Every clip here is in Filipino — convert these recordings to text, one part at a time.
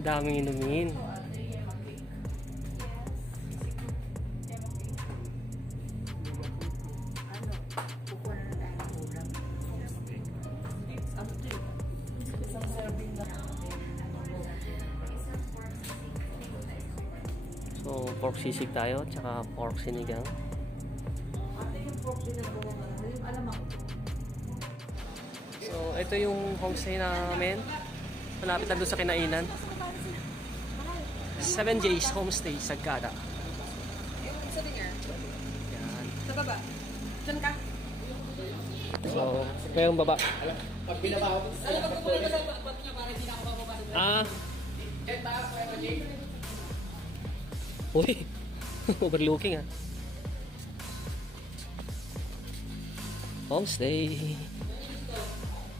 Daming inumin. So, pork sisig tayo, tsaka pork sinigang. So, ito yung homestay namin. Malapit lang doon sa kinainan. 7J's Homestay, Sagada. Yung sa dinger. Yan. Sa baba. Diyan ka. So, mayroong baba. Pag binabaho. Alam ko kung ano sa baba niya para hindi na ako mababasa. Ah. Get taas, Kuya Jay. Uy. Overlooking ah. Homestay.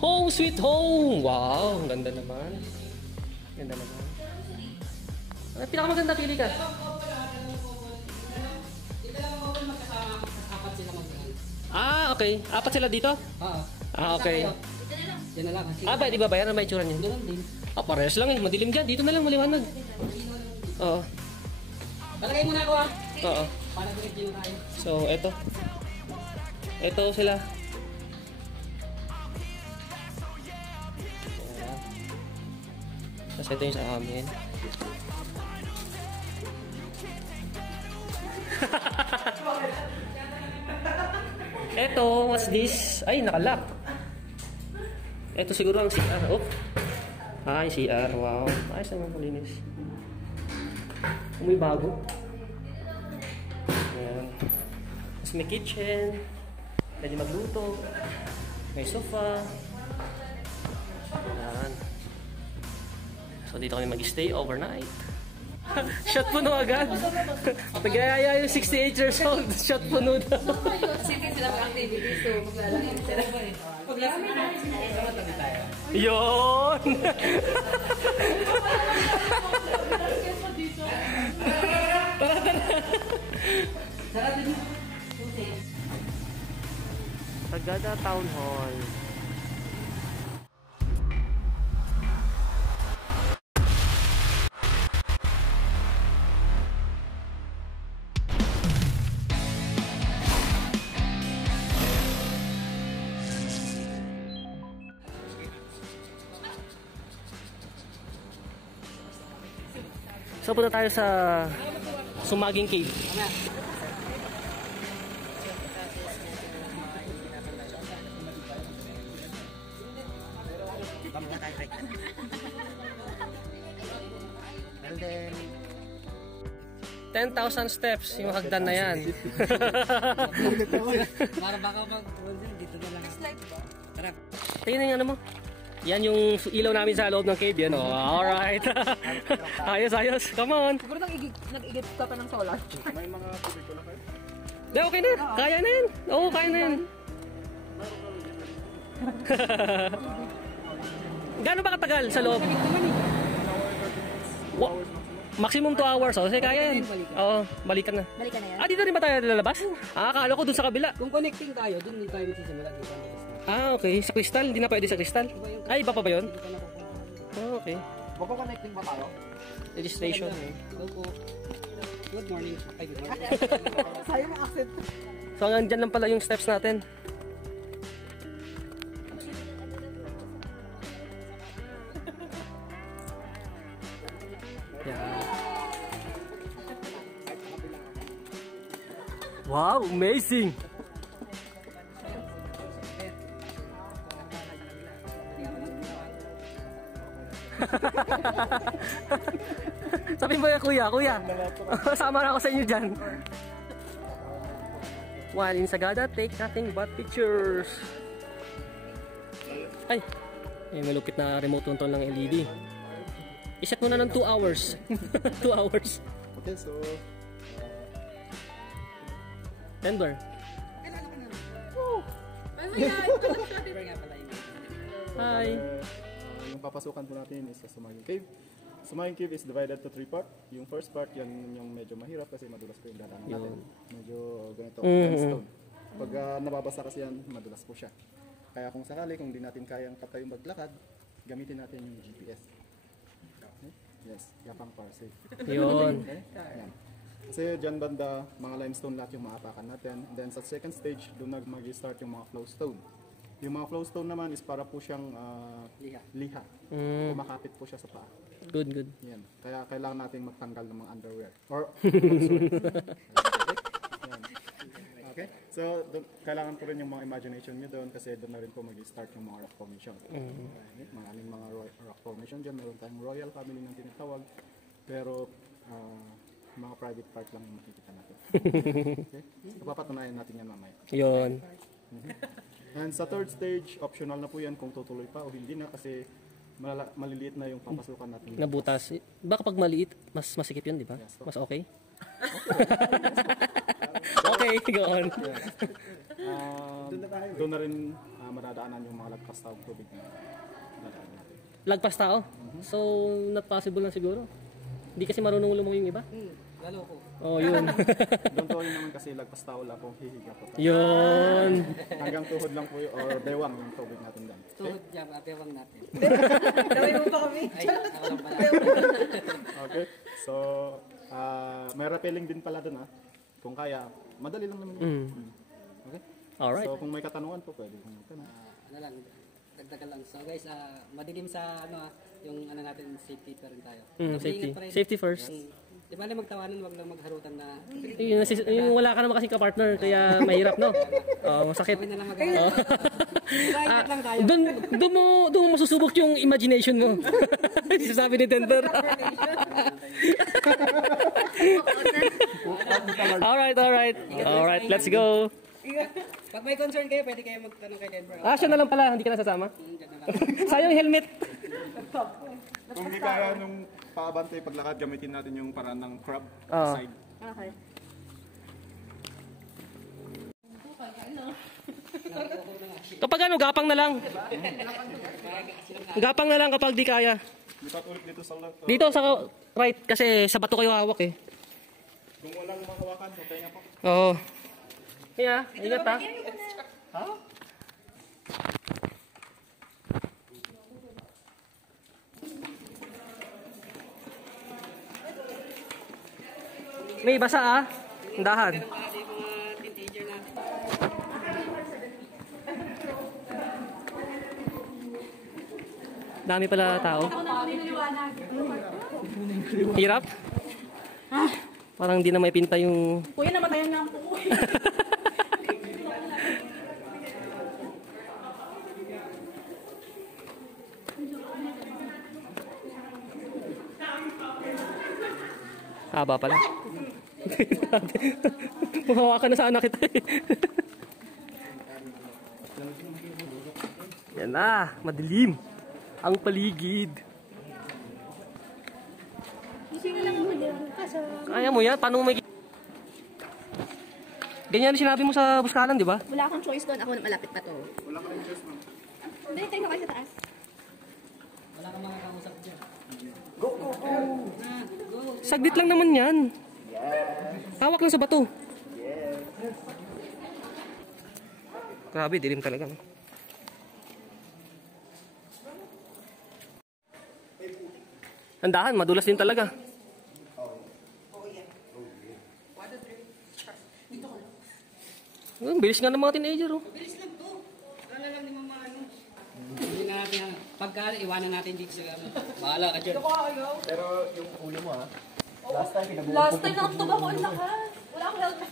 Home sweet home! Wow! Ang ganda naman. Ganda naman. Ah, pinakamaganda pili ka. Ah, okay. Apat sila dito? Oo. Ah, okay. Diyan na lang. Ah, ba, di ba bayaran ba itsura niya? Ganun din. Ah, parehas lang eh. Madilim dyan. Dito na lang, maliwanag. Oo. Palagay muna ako ah. Oo. Para direct tayo. So, eto. Eto sila. Tapos ito yung sa amin. Eto, what's this? Ay, nakalock. Eto siguro ang CR. Oh. Ay, CR. Wow. Ayos naman kulinis. May bago. Ayan. Tapos may kitchen. Pwede magluto. May sofa. Ayan. So dito kami mag-stay overnight. Shot puno agad. Nagayaya yung 68 years old. Shot puno daw. Sige sila mag-activity. So, maglalagay sila ba eh. Paglalagay tayo. Yun! Tara, tara. Sarap din. Sagada Town Hall. So punta tayo sa Sumaging Cave. And then 10,000 steps yung hagdan na yan. Para baka dito na lang. Tara. Tingnan yung ano mo. Yan yung ilaw namin sa loob ng cave yan. Oh, alright. Ayos, ayos. Come on. Siguro nag-igip ka pa ng solar. may mga tubig ko na kayo. Di, okay na. Kaya na yan. Oo, kaya na yan. Gano'n ba katagal sa loob? Maximum 2 hours. Oh. Kasi kaya yan. Oo, balikan na. Balikan na yan. Ah, dito rin ba tayo lalabas? Ah, akala ko dun sa kabila. Kung connecting tayo, dun tayo magsisimula dito. Ah, okay. Sa crystal? Hindi na pwede sa crystal? Ay, iba pa ba yun? Oh, okay. Magko-connecting ba tayo? Registration. Go po. Good morning. Ay, good morning. Sayang ang accent. So, nandyan lang pala yung steps natin. Yeah. Wow, amazing! Sabi mo ya, kuya, sama na ako sa inyo dyan. While in Sagada, take nothing but pictures. Ay, may malupit na remote control ng LED. Iset mo na ng 2 hours. 2 hours. Okay, so Tender. Hi. Yung papasukan po natin is sa Sumaging Cave. Sumaging Cave is divided to 3 parts. Yung first part, yan yung medyo mahirap kasi madulas po yung daanan natin. Medyo ganito, limestone. Pag nababasa kasi yan, madulas po siya. Kaya kung sakali, kung di natin kayang patayong maglakad, gamitin natin yung GPS. Okay? Yes, Yapang Parsec. Yun. Okay? Yan. Kasi dyan banda, mga limestone lahat yung maapakan natin. Then sa second stage, doon mag-start yung mga flowstone. Yung mga flowstone naman is para po siyang liha. Kumakapit po siya sa paa. Good. Yan. Kaya kailangan natin magtanggal ng mga underwear. Or, yan. Okay? So, kailangan po rin yung mga imagination nyo doon kasi doon na rin po mag-start yung mga rock formation. Okay? Mga rock formation dyan. Meron tayong royal family ng tinatawag. Pero, mga private part lang yung makikita natin. Okay? Papatunayan natin yan mamaya. Yun. And sa third stage, optional na po yan kung tutuloy pa o hindi na kasi maliliit na yung papasukan natin. Nabutas. Baka pag maliit, mas masikip yun, di ba? Yes, Mas okay? Okay, go on. Doon na rin madadaanan yung mga lagpas tawag tubig na dadaan natin. Lagpas tao? So, not possible na siguro? Hindi kasi marunong lumangoy yung iba? Lalo ko. Oh, yun. Doon to yun naman kasi lagpas tao lang kung hihiga po tayo. Yun. Hanggang tuhod lang po yun or bewang yung tubig natin doon. Tuhod dyan, atewang natin. Daway mo pa kami. Ay, ako lang pala. Okay? So, may rappelling din pala doon Kung kaya, madali lang naman yun. Okay? Alright. So, kung may katanungan po, pwede kung may tanong. Ano lang, dagdagan lang. So guys, madilim sa yung natin safety pa rin tayo. Safety. Mag-iingat pa rin. Safety first. Di ba magtawanan, wag lang magharutan na. Yung wala ka naman kasi ka-partner, kaya mahirap, no? Masakit. Kami na lang magharutan. Private lang tayo. Doon mo masusubok yung imagination mo. Sabi ni Denver. Alright, let's go. Pag may concern kayo, pwede kayo magtanong kay Denver. Siya na lang pala, hindi ka nasasama. Sayang helmet. Kung hindi kaya nung paabante paglakad, gamitin natin yung paraan ng crab side. Okay. Kapag gapang na lang. Gapang na lang kapag di kaya. Lipat ulit dito sa left. Dito sa right, kasi sa bato kayo hawak eh. Kung walang makawakan, okay nga po. Oo. Kaya, ingat ha. Ha? May basa ah. Dahan. Dami pala tao. Hirap? Parang di na may pinta yung... Kuya, namatayan na ako. Haba pala. Mahawakan na sana kita eh. Yan na, madilim. Ang paligid. Kaya mo yan? Paano mo may... Ganyan sinabi mo sa Buskalan, di ba? Wala akong choice doon. Ako na malapit pa to. Wala ka rin choice, ma'am. Dali, tayo na kayo sa taas. Wala kang mga kausap dyan. Saglit lang naman yan. Hawak lang sa bato. Grabe, dilim talaga. No? Andahan, madulas din talaga. Bilis nga ng mga teenager. Oh. Bilis lang to. Wala lang ni mama Hindi na natin, pagka iwanan natin dito sa bahala ka dyan. Pero yung ulo mo Last time nakatubak ko ang lakas. Wala akong helmet.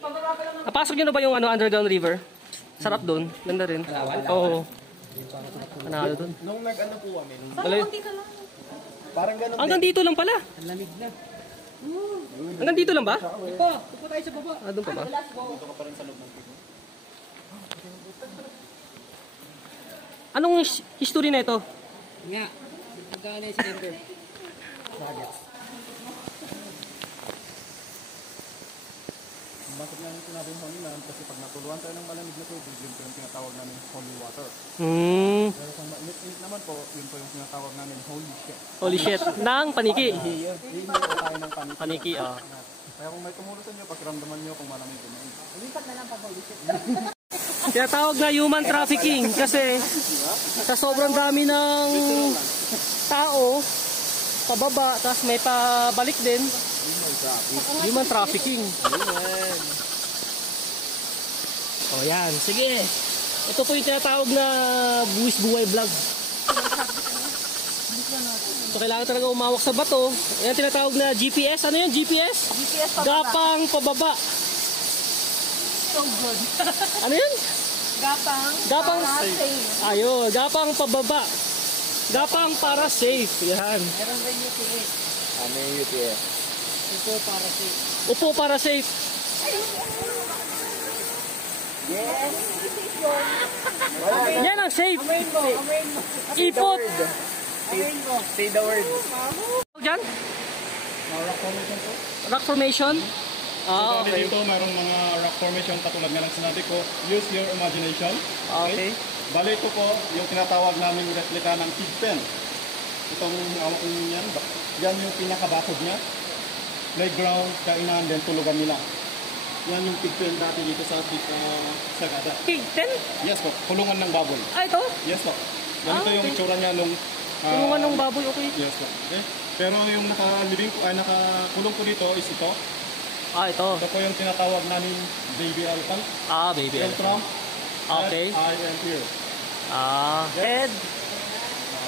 Pababa pa lang ako. Napasok nyo na ba yung underground river? Sarap doon. Ganda rin. Oo. Panalo doon. Nung nag-ano po kami, Parang dito lang. parang gano'n Hanggang dito lang pala. Ang lamig na. Hanggang dito lang ba? Upo tayo sa baba. Doon pa ba? dito ka pa rin sa loob ng pigo. Anong history na ito? Nga, pagka si Denver. Bakit namin sinabi yung holy land? Kasi pag natuluan tayo ng malamig na tubig, yun po yung tinatawag namin holy water. Pero kung mainit-init naman po, yun po yung tinatawag namin holy shit. Holy shit. Nang paniki. Hindi po tayo ng paniki. Paniki, Kaya kung may tumulong sa inyo, pakiramdaman nyo kung malamig o mainit. Lipat na lang pag holy shit. Tinatawag na human trafficking kasi sa sobrang dami ng tao, pababa, tapos may pabalik din. Human trafficking. O yan, sige. Ito po yung tinatawag na buwis buhay vlog. So kailangan talaga umawak sa bato. Yan tinatawag na GPS. Ano yun? GPS? GPS pababa. Gapang pababa. So good. Ano yun? Gapang Gapang para safe. Ayun, gapang pababa. Gapang para safe. Yan. Meron rin UPS. Ano yung UTS? Ito para si... Upo para safe. Yes. Yan ang safe. Amoyin mo. Ipot. Say the word. Diyan? Rock formation po. Rock formation. Ah, okay. Dito mayroong mga rock formation katulad nga ng sinabi ko. Use your imagination. Okay. Bali ko po yung tinatawag namin replika ng pig pen. Itong awak ninyo yan. Yan yung pinakabasod niya. Playground, kainan, then tulugan nila. Yan yung pig pen dati dito sa Sagada. Pig 10? Yes po, kulungan ng baboy. Ah, ito? Yes po. Ganito yung okay. itsura niya nung... Tulungan ng baboy, okay. Yes po. Okay. Pero yung nakakulong ko dito is ito. Ah, ito. Ito po yung tinatawag namin baby elephant. Ah, baby. Yung trunk. Okay. Eye and ear. Ah, head.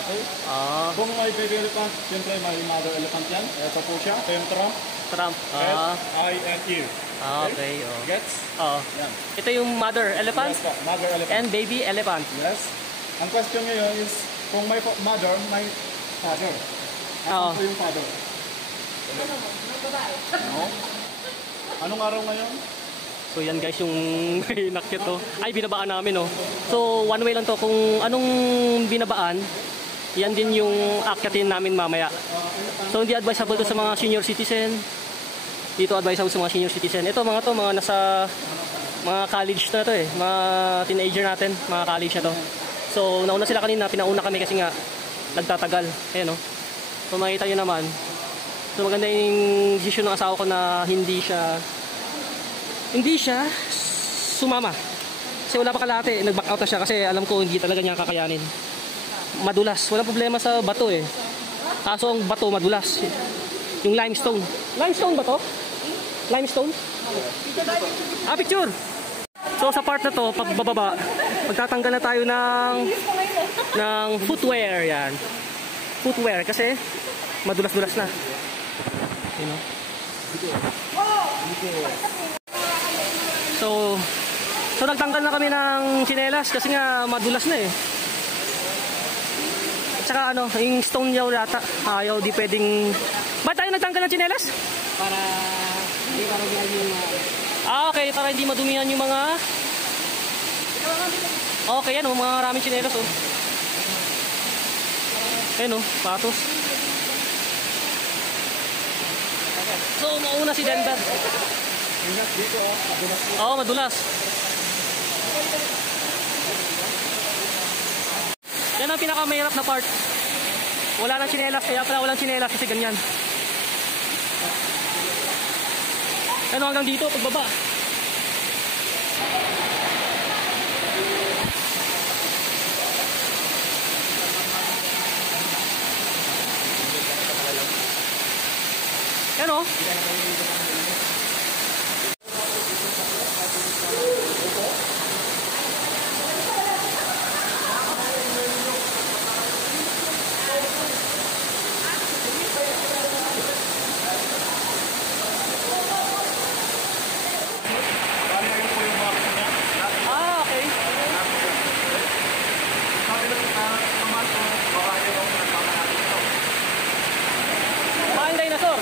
Okay. Ah, Kung may baby elephant, siyempre may mother elephant yan. Ito po siya. Ito yung trunk. trump. Head, Ah, eye and ear. okay. Oh. Gets? Oh. Yan. Ito yung mother elephant Yes po, mother elephant. and baby elephant. Yes. Ang question ngayon is, kung may mother, may father. Oo. Ano po yung father? No? Anong araw ngayon? So yan guys yung nakyat to. Ay binabaan namin oh. So one way lang to kung anong binabaan. Yan din yung akyatin namin mamaya. So hindi advisable to sa mga senior citizen. Dito advisable sa mga senior citizen. Ito mga to mga nasa mga college na to eh. Mga teenager natin, mga college na to. So nauna sila kanina, pinauna kami kasi nga nagtatagal. Ayan oh. So makita nyo naman. So maganda yung decision ng asawa ko na hindi siya sumama. Kasi wala pa kalahati, nag-back out na siya kasi alam ko hindi talaga niya kakayanin. Madulas, walang problema sa bato eh. Kaso ang bato madulas. Yung limestone. Limestone ba to? Limestone? Ah, picture! So sa part na to, pagbababa, magtatanggal na tayo ng footwear yan. Footwear kasi madulas-dulas na. You know? So nagtanggal na kami ng tsinelas kasi nga madulas na eh. At saka ano, yung stone yaw yata, ayaw di pwedeng... Ba't tayo nagtanggal ng tsinelas? Para hindi marumihan yung... Okay, para hindi madumihan yung mga... Okay, yan o, mga maraming tsinelas o. Ayan o, patos. So, mauna si Denver. Oo, madulas. Yan ang pinakamahirap na part. Wala nang tsinelas, kaya pala walang tsinelas kasi ganyan. Ano hanggang dito, pagbaba. Ano? Ah, okay. Maing dinosaur.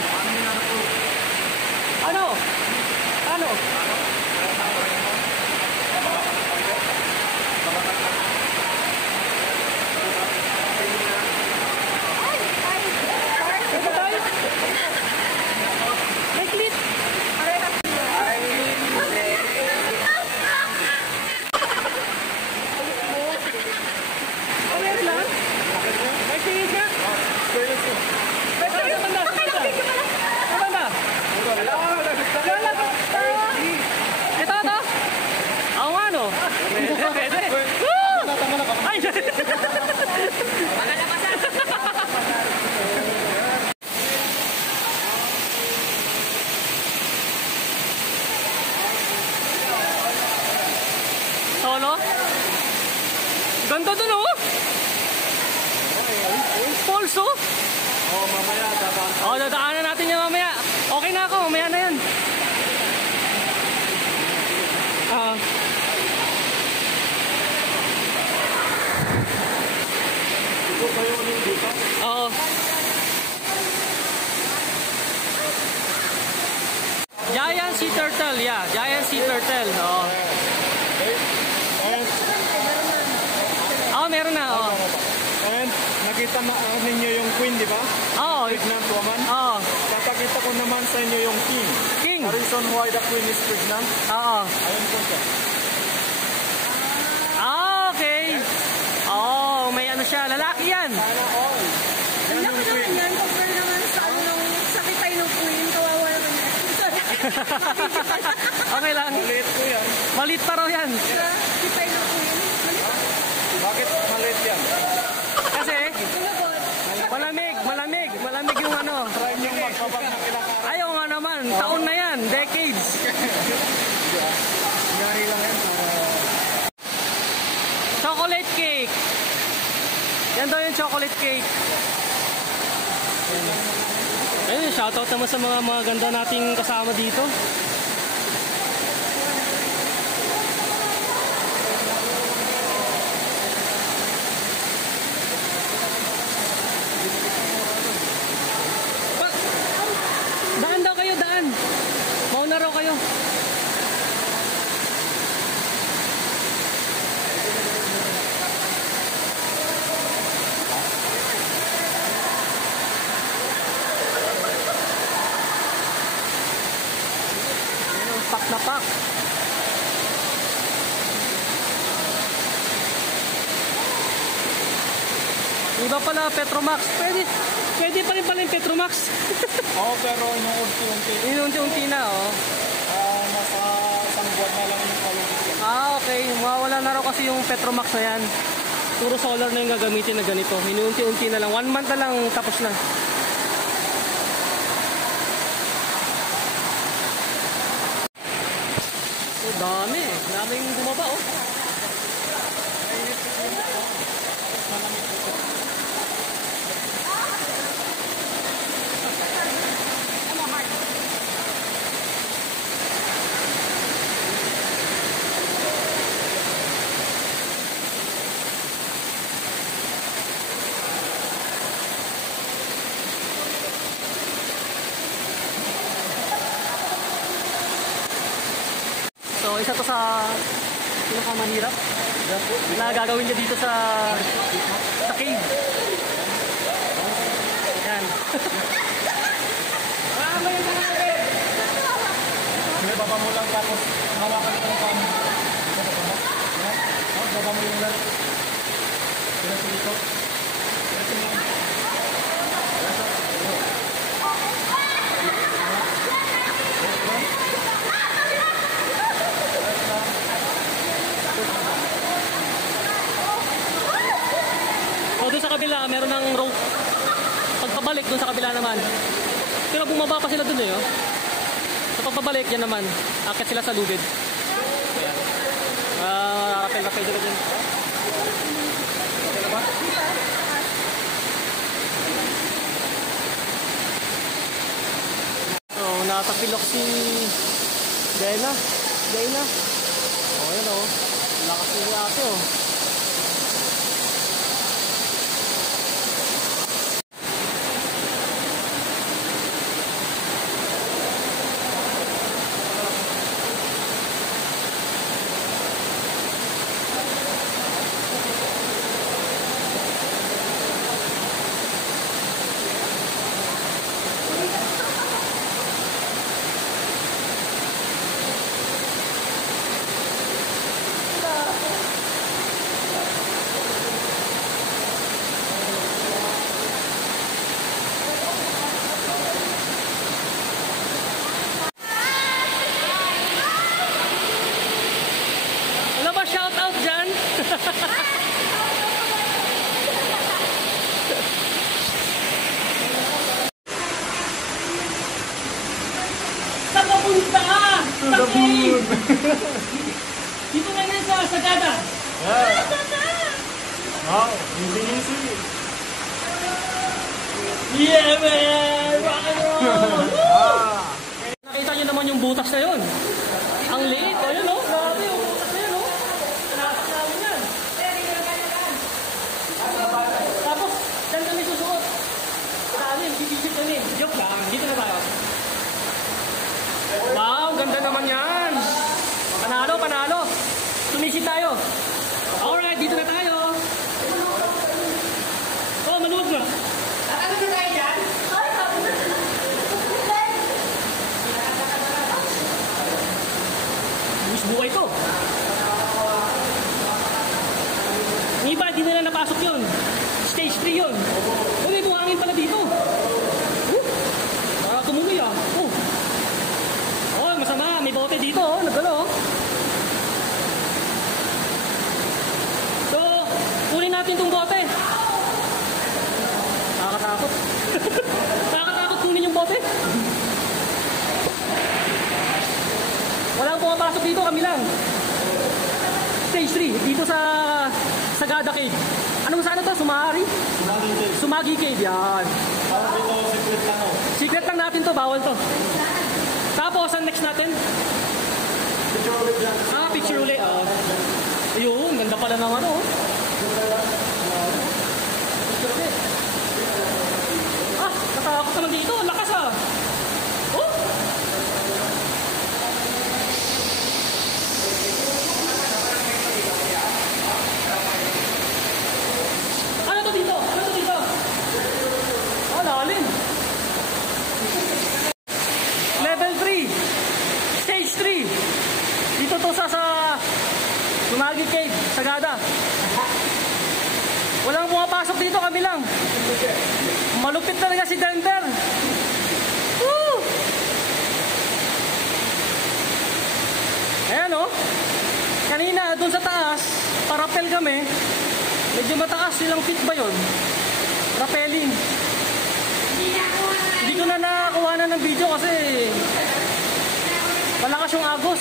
Ganda dun oh. Falls oh. Oh, mamaya dadaan. Oh, dadaanan natin yan mamaya. Okay na ako, mamaya na yan. Ah. Ito kayo ulit dito. Oo. Giant sea turtle, yeah. Giant sea turtle. Oo. And, Oh, meron na. Oh. and nakita na ninyo yung queen, di ba? Oo. Pregnant woman. Oo. Papakita ko naman sa inyo yung king. King. The reason why the queen is pregnant. Oo. Ayun po siya. Ah, okay. Oh, may ano siya. Lalaki yan. Sana all. Yan Ang yung laki naman queen. yan, compare naman sa ano nung sakitay ng queen, kawawa naman yan. Okay lang. Maliit po yan. Malit pa raw yan. Sa sakitay ng queen, Bakit maliit yan? Kasi, malamig yung ano. Try nyo magbabag ng ilang araw. Ayaw nga naman, taon na yan, decades. Nangyari lang yan. Chocolate cake. Yan daw yung chocolate cake. Ayun, shoutout naman sa mga ganda nating kasama dito. Daan daw kayo, daan. Mauna raw kayo. Pak na pak. Iba pala Petromax. Pwede pa rin pala yung Petromax. Oo, pero inuunti-unti. Inunti-unti na, oh. Nasa isang buwan na lang yung kalungkit yan. Ah, okay. Mawala na raw kasi yung Petromax na yan. Puro solar na yung gagamitin na ganito. Inunti-unti na lang. 1 month na lang tapos na. Oh, dami. Daming bumaba, oh. So, isa to sa pinakamahirap na gagawin niya dito sa cave. Yan. Baba mo lang tapos hawakan ko ng pamo. Baba mo yung lang. Dito. O, doon sa kabila, meron ng rope. Pagpabalik, doon sa kabila naman. Pero bumaba pa sila doon eh, oh. Sa pagpabalik, yan naman. Akit sila sa lubid. Ayan. Rapel dito dyan. So, nakapilok si Dena. O, yan o. Lakas ni ate o. Wow, easy. Yeah, man! Rock and roll! Nakita nyo naman yung butas na yun. Ang liit. O yun, oh. Grabe yung butas na yun, oh. Pinasak namin yan. Tapos, dyan kami susuot. Kailangan, kikisip kami. Joke lang. Dito na tayo. Wow, ganda naman yan. Panalo, panalo. Sumisit tayo. Alright, dito na tayo. Oh, manuod na. Ano na tayo dyan? Buwis buhay to. Yung iba, di nila napasok yun. Stage 3 yun. Oh, may buhangin pala dito. Para tumuloy ah. Oh, masama. May bote dito oh. Nagalo oh. So, kunin natin itong bote. Nakakatakot. Nakakatakot kunin yung bote. Walang pumapasok dito, kami lang. Stage 3, dito sa Sagada Cave. Anong sana to? Sumari? Sumagi Cave, yan. Secret lang natin to, bawal to. Tapos, ang next natin? Picture ulit. Ayun, ganda pala ng ano. Natakot naman dito, lakas ah. Oh! Ano to dito? Ano to dito? Lalim. Level 3. Stage 3. Dito to sa Sumagi Cave, Sagada. Walang pumapasok dito, kami lang. Malupit talaga si Denver. Woo! Ayan o. Kanina, dun sa taas, parapel kami. Medyo mataas, ilang feet ba yun? Rappelling. Hindi ko na nakakuha na ng video kasi malakas yung agos.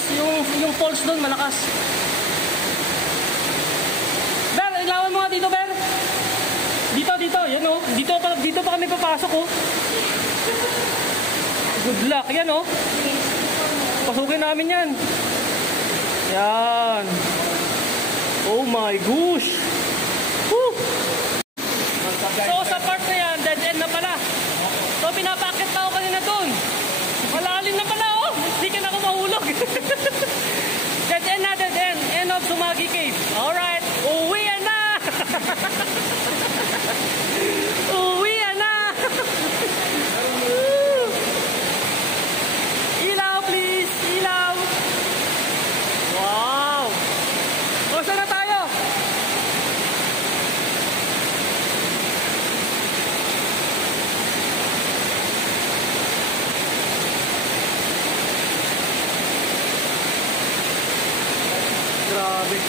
Yung pulse dun, malakas. Ber, ilawan mo nga dito, Ber. Dito, yan o. Dito pa kami papasok o. Good luck, yan o. Pasukin namin yan. Yan. Oh my gosh. Woo! So sa part na yan, dead end na pala. So pinapakit na ako kanina dun. Malalim na pala o. Hindi ka na ako mahulog. Dead end na, dead end. End of Sumagi Cave. Alright, uwi na. Uwi na. Ilaw please, ilaw. Wow. O, saan na tayo? Grabe.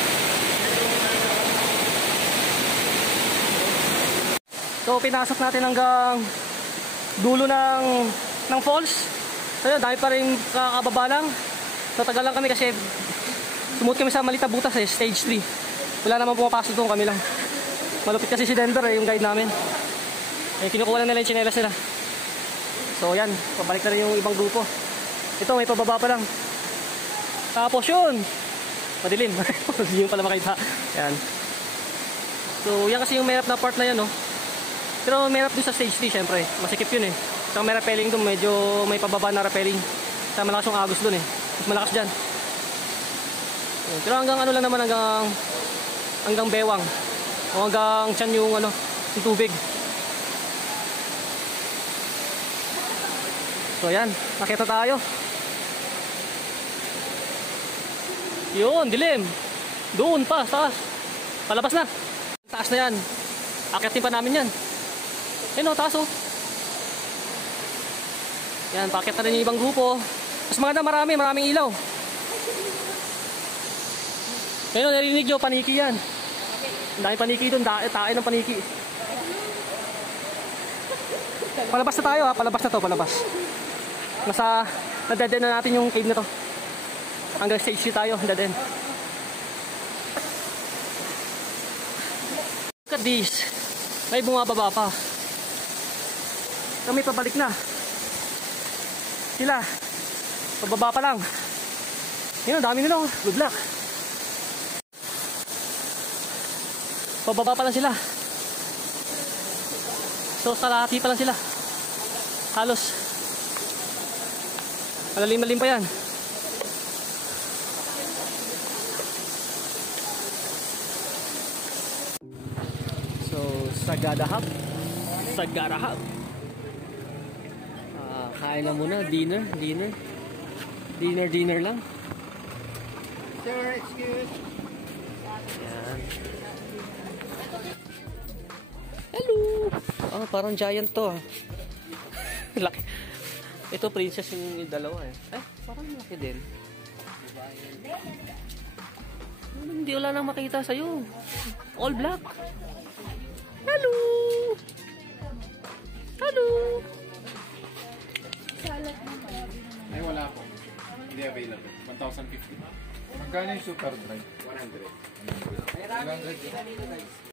So pinasok natin hanggang dulo ng falls. So yun, dahil pa rin kakababa lang. Tatagal lang kami kasi sumuot kami sa maliit na butas stage 3. Wala naman pumapasok doon, kami lang. Malupit kasi si Denver yung guide namin. Kinukuha lang nila yung tsinelas nila. So yan, pabalik na rin yung ibang grupo. Ito, may pababa pa lang. Tapos yun, madilim. Hindi yung pala makita. Yan. So yan kasi yung mahirap na part na yan, no? Pero mahirap din sa stage 3 syempre. Masikip yun eh. Saka may rappelling doon, medyo may pababa na rappelling. Saka malakas yung agos doon eh. Mas malakas dyan. Pero hanggang ano lang naman, hanggang bewang. O hanggang tiyan yung ano, yung tubig. So ayan, nakita tayo. Yun, dilim. Doon pa, taas. Palabas na. Taas na yan. Akitin pa namin yan. Ayun o, taas o. Yan, paakit na rin yung ibang grupo. Mas maganda, maraming ilaw. Ayun o, narinig nyo, paniki yan. Ang dami paniki doon, tae ng paniki. Palabas na tayo ha, palabas na to, palabas. Na-dead end na natin yung cave na to. Hanggang stage 3 tayo, dead end. at this, may bumababa pa. Kami pabalik na. Sila, pababa pa lang. Yun, dami nila. Good luck. Pababa pa lang sila. So, kalahati pa lang sila. Halos. Malalim-lalim pa yan. So, Sagadahap. Sagadahap. Kain na muna. Dinner lang. Sir, excuse. Yan. Hello! Parang giant to. Laki. Ito, princess yung dalawa eh. Parang laki din. Hindi wala nang makita sa'yo. All black. Hello! Hello! Ay, wala po. Hindi available. 1,050. Magkano yung super dry? 100. 100.